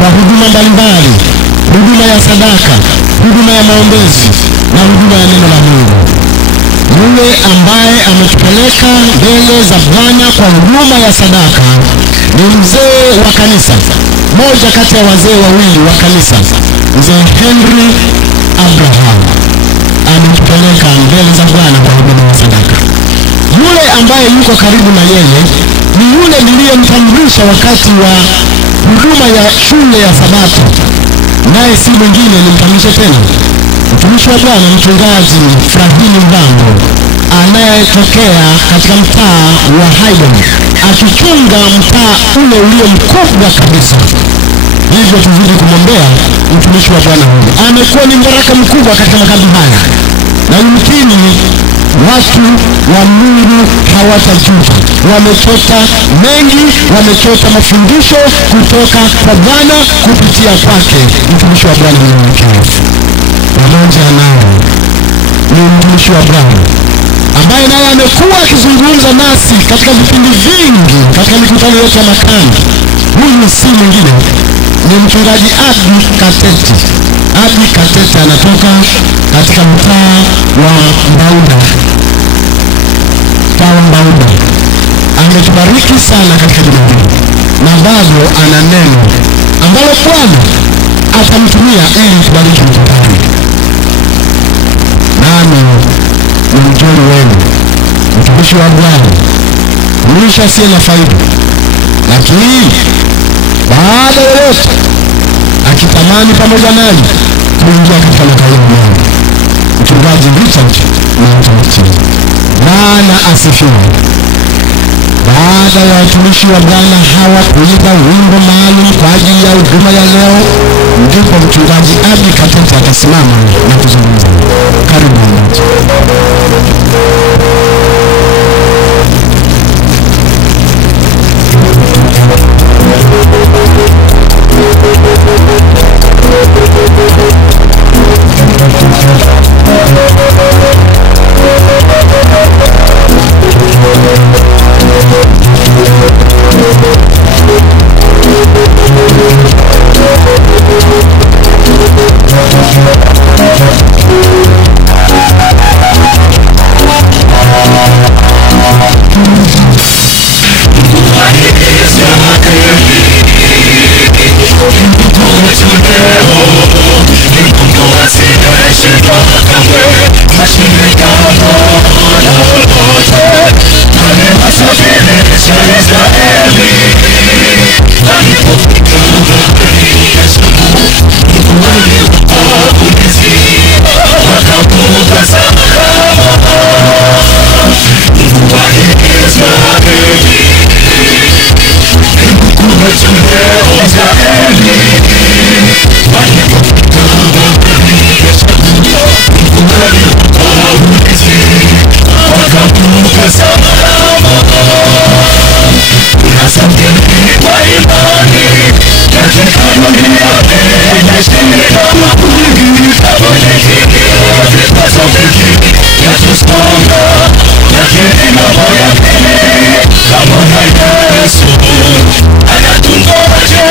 kwa huduma mbalimbali, huduma ya sadaka, huduma ya maombezi na huduma ya neno la Mungu. Yule ambaye ametupeleka mbele za Bwana kwa huduma ya sadaka ni mzee wa kanisa, moja kati ya wazee wawili wa kanisa, mzee Henry Abraham. Ametupeleka mbele za Bwana kwa huduma ya sadaka. Yule ambaye yuko karibu na yeye ni yule niliyemtambulisha wakati wa huduma ya shule ya Sabato, naye si mwingine, nimtambulishe tena, mtumishi wa Bwana mchungaji Frahini Mbango, anayetokea katika mtaa wa Haydn, akichunga mtaa ule ulio mkubwa kabisa. Hivyo tuzidi kumwombea mtumishi wa Bwana huyu. Amekuwa ni mbaraka mkubwa katika makambi haya, na yumkini watu wa Mungu hawatajuta. Wamechota mengi, wamechota mafundisho kutoka kwa Bwana kupitia kwake mtumishi wa Bwana mnyenyekevu. Pamoja nao ni mtumishi wa Bwana ambaye naye amekuwa akizungumza nasi katika vipindi vingi katika mikutano yote ya makambi. Huyu si mwingine, ni mchungaji Abdi Katete. Abdi Katete anatoka katika mtaa wa Mbauda. Ametubariki sana katika dunia hii, na bado ana neno ambalo Bwana atamtumia ili kubariki mkutano. Nami ni mjoli wenu, mtumishi wa Bwana, mlisha asiye na faida, lakini baada ya yote akitamani pamoja nani kuingia katika makao ya Mungu, mchungaji Richard Mwanza. Bwana asifiwe. Baada ya watumishi wa Bwana hawa kuimba wimbo maalum kwa ajili ya huduma ya leo, ndipo mchungaji Abdi Katete atasimama na kuzungumza. Karibu. Yesu anatungoja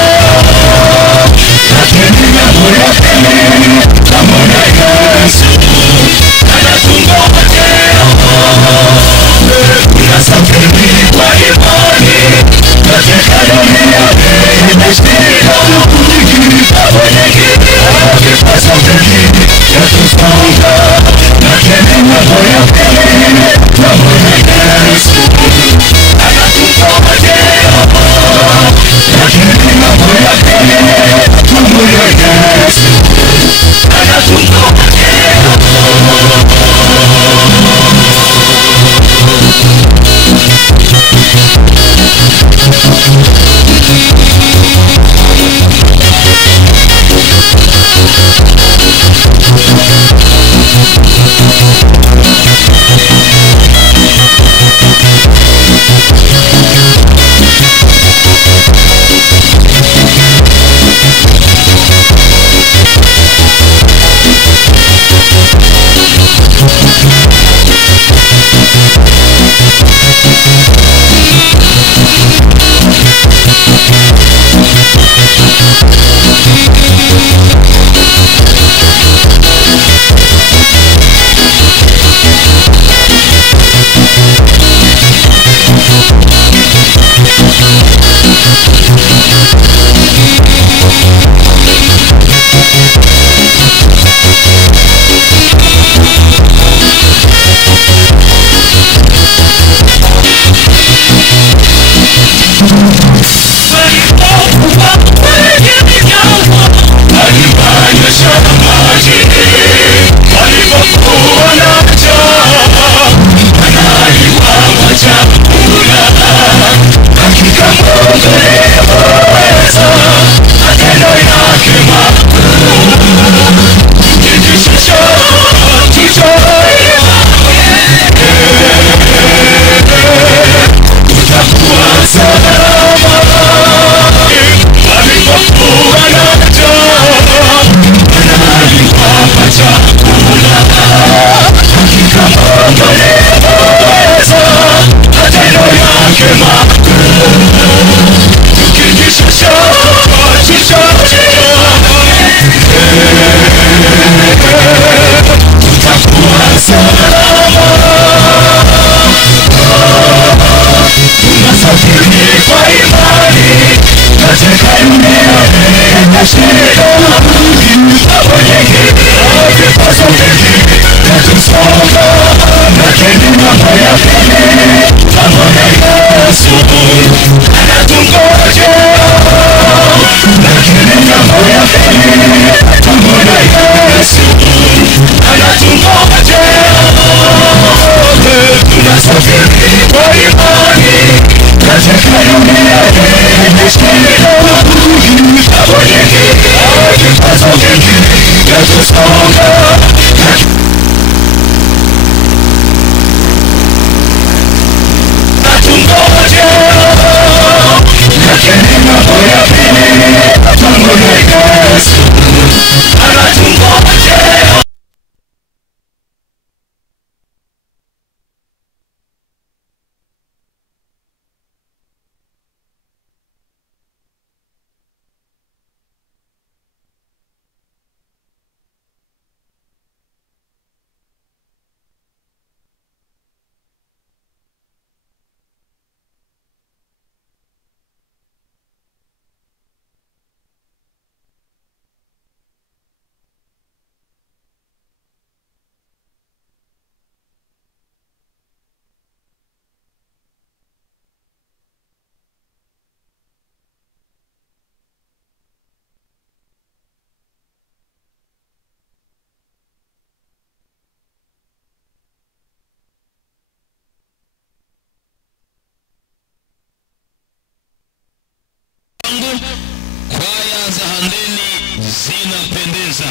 Kwaya za Handeni zinapendeza.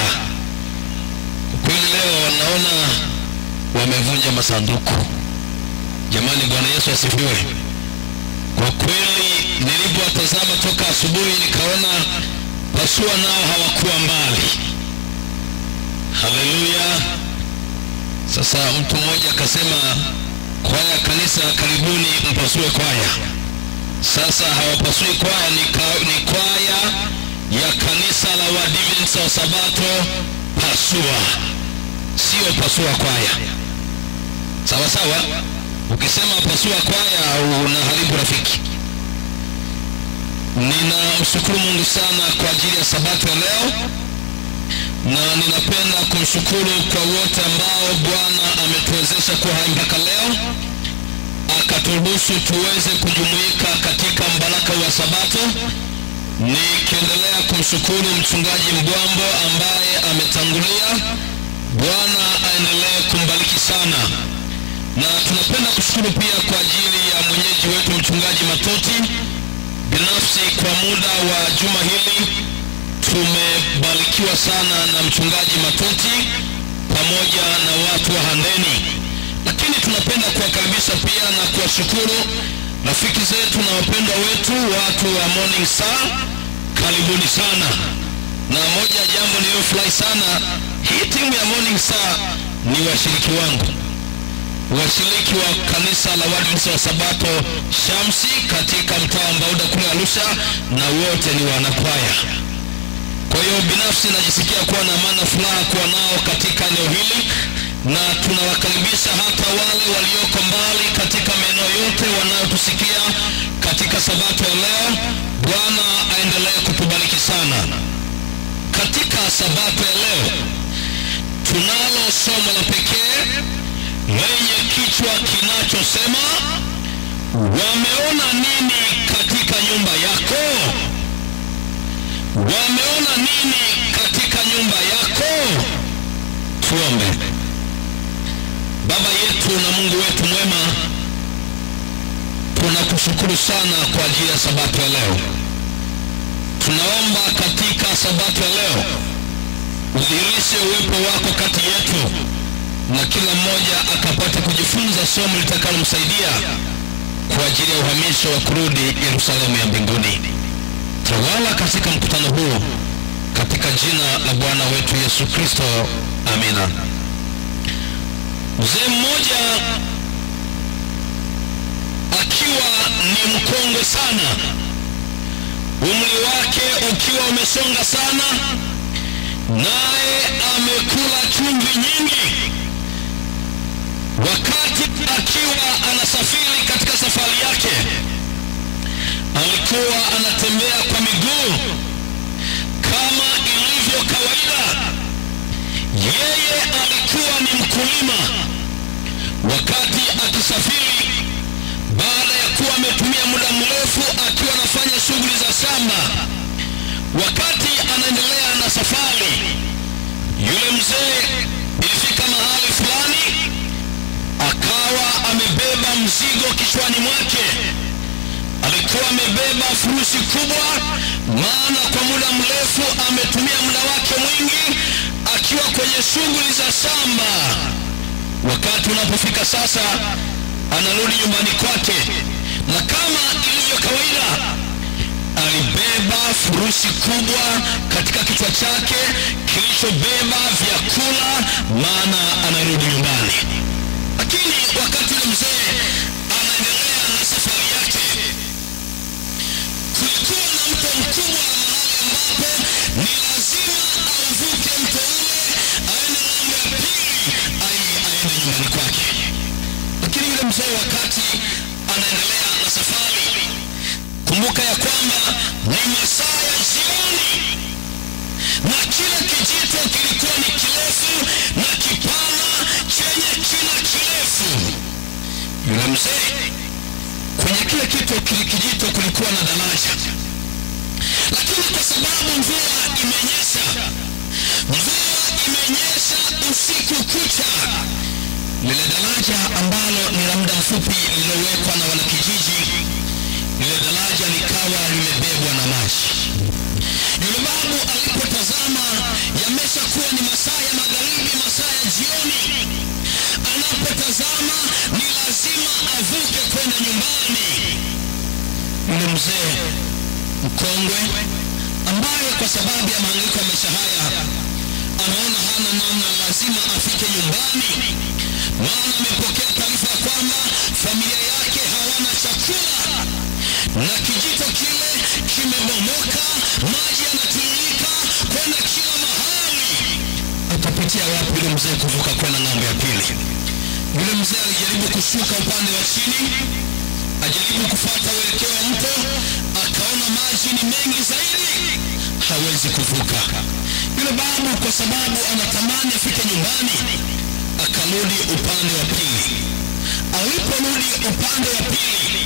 Kweli leo wanaona wamevunja masanduku. Jamani, Bwana Yesu asifiwe. Kwa kweli nilipowatazama toka asubuhi nikaona pasua nao hawakuwa mbali. Haleluya. Sasa mtu mmoja akasema, kwaya kanisa karibuni mpasue kwaya. Sasa hawapasui kwaya, ni kwaya ya kanisa la Waadventista wa Sabato pasua, sio pasua kwaya. Sawa sawa? Ukisema pasua kwaya unaharibu rafiki. Ninamshukuru Mungu sana kwa ajili ya Sabato ya leo, na ninapenda kumshukuru kwa wote ambao Bwana ametuwezesha kuwa hai mpaka leo, akaturuhusu tuweze kujumuika katika mbaraka wa Sabato. Nikiendelea kumshukuru mchungaji Mbwambo ambaye ametangulia. Bwana aendelee kumbariki sana. Na tunapenda kushukuru pia kwa ajili ya mwenyeji wetu mchungaji Matoti. Binafsi kwa muda wa juma hili tumebarikiwa sana na mchungaji Matoti pamoja na watu wa Handeni. Lakini tunapenda kuwakaribisha pia na kuwashukuru rafiki zetu na wapendwa wetu, watu wa Morning Star. Karibuni sana. Na moja jambo nililofurahi sana, hii timu ya Morning Star ni washiriki wangu, washiriki wa kanisa la Waadventista wa Sabato Shamsi katika mtaa wa Mbauda kule Arusha, na wote ni wanakwaya. Kwa hiyo binafsi najisikia kuwa na amani na furaha kuwa nao katika eneo hili, na tunawakaribisha hata wale walioko mbali katika maeneo yote wanaotusikia katika Sabato ya leo. Bwana aendelee kutubariki sana. Katika Sabato ya leo tunalo somo la pekee lenye kichwa kinachosema, wameona nini katika nyumba yako? Wameona nini katika nyumba yako? Tuombe. Baba yetu na Mungu wetu mwema, tunakushukuru sana kwa ajili ya Sabato ya leo. Tunaomba katika Sabato ya leo udhihirishe uwepo wako kati yetu, na kila mmoja akapata kujifunza somo litakalomsaidia kwa ajili ya uhamisho wa kurudi Yerusalemu ya mbinguni. Tawala katika mkutano huu katika jina la Bwana wetu Yesu Kristo. Amina. Mzee mmoja akiwa ni mkongwe sana, umri wake ukiwa umesonga sana, naye amekula chumvi nyingi. Wakati akiwa anasafiri katika safari yake, alikuwa anatembea kwa miguu kama ilivyo kawaida. Yeye alikuwa ni mkulima. Wakati akisafiri, baada ya kuwa ametumia muda mrefu akiwa anafanya shughuli za shamba, wakati anaendelea na safari, yule mzee ilifika mahali fulani akawa amebeba mzigo kichwani mwake. Alikuwa amebeba furushi kubwa, maana kwa muda mrefu ametumia muda wake mwingi akiwa kwenye shughuli za shamba. Wakati unapofika sasa, anarudi nyumbani kwake, na kama ilivyo kawaida, alibeba furushi kubwa katika kichwa chake kilichobeba vyakula, maana anarudi nyumbani. Lakini wakati ule mzee anaendelea na safari yake, kulikuwa na mto mkubwa mahali ambapo ni lazima auvuke mto ule aende ng'ambo ya pili aende nyumbani kwake. Lakini yule mzee wakati anaendelea na safari, kumbuka ya kwamba ni masaa ya jioni, na kile kijito kilikuwa ni kirefu na kipana chenye kina kirefu. Yule mzee kwenye kile kijito kulikuwa na daraja, lakini kwa sababu mvua imenyesha usiku kucha, lile daraja ambalo ni la muda mfupi lililowekwa na wanakijiji, lile daraja likawa limebebwa na maji. Yule babu alipotazama yamesha kuwa ni masaa ya magharibi, masaa ya jioni, anapotazama ni lazima avuke kwenda nyumbani. Yule mzee mkongwe ambaye kwa sababu ya mahangaiko ya maisha haya anaona hana namna, lazima afike nyumbani, maana amepokea taarifa kwamba familia yake hawana chakula na kijito kile kimebomoka, maji yanatiririka kwenda kila mahali. Atapitia wapi yule mzee kuvuka kwenda ng'ambo ya pili? Yule mzee alijaribu kushuka upande wa chini, ajaribu kufuata uelekeo wa mto, akaona maji ni mengi zaidi, hawezi kuvuka. Yule babu kwa sababu anatamani afike nyumbani, akarudi upande wa pili. Aliporudi upande wa pili,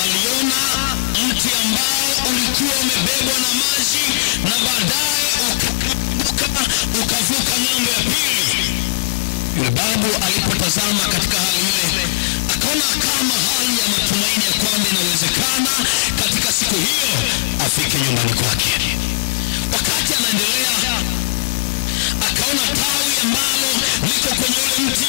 aliona mti ambao ulikuwa umebebwa na maji na baadaye ukavuka ng'ambo ya pili. Yule babu alipotazama katika hali ile, akaona kama hali ya matumaini ya kwamba inawezekana katika siku hiyo afike nyumbani kwake. Wakati anaendelea, akaona tawi ambalo liko kwenye ule mti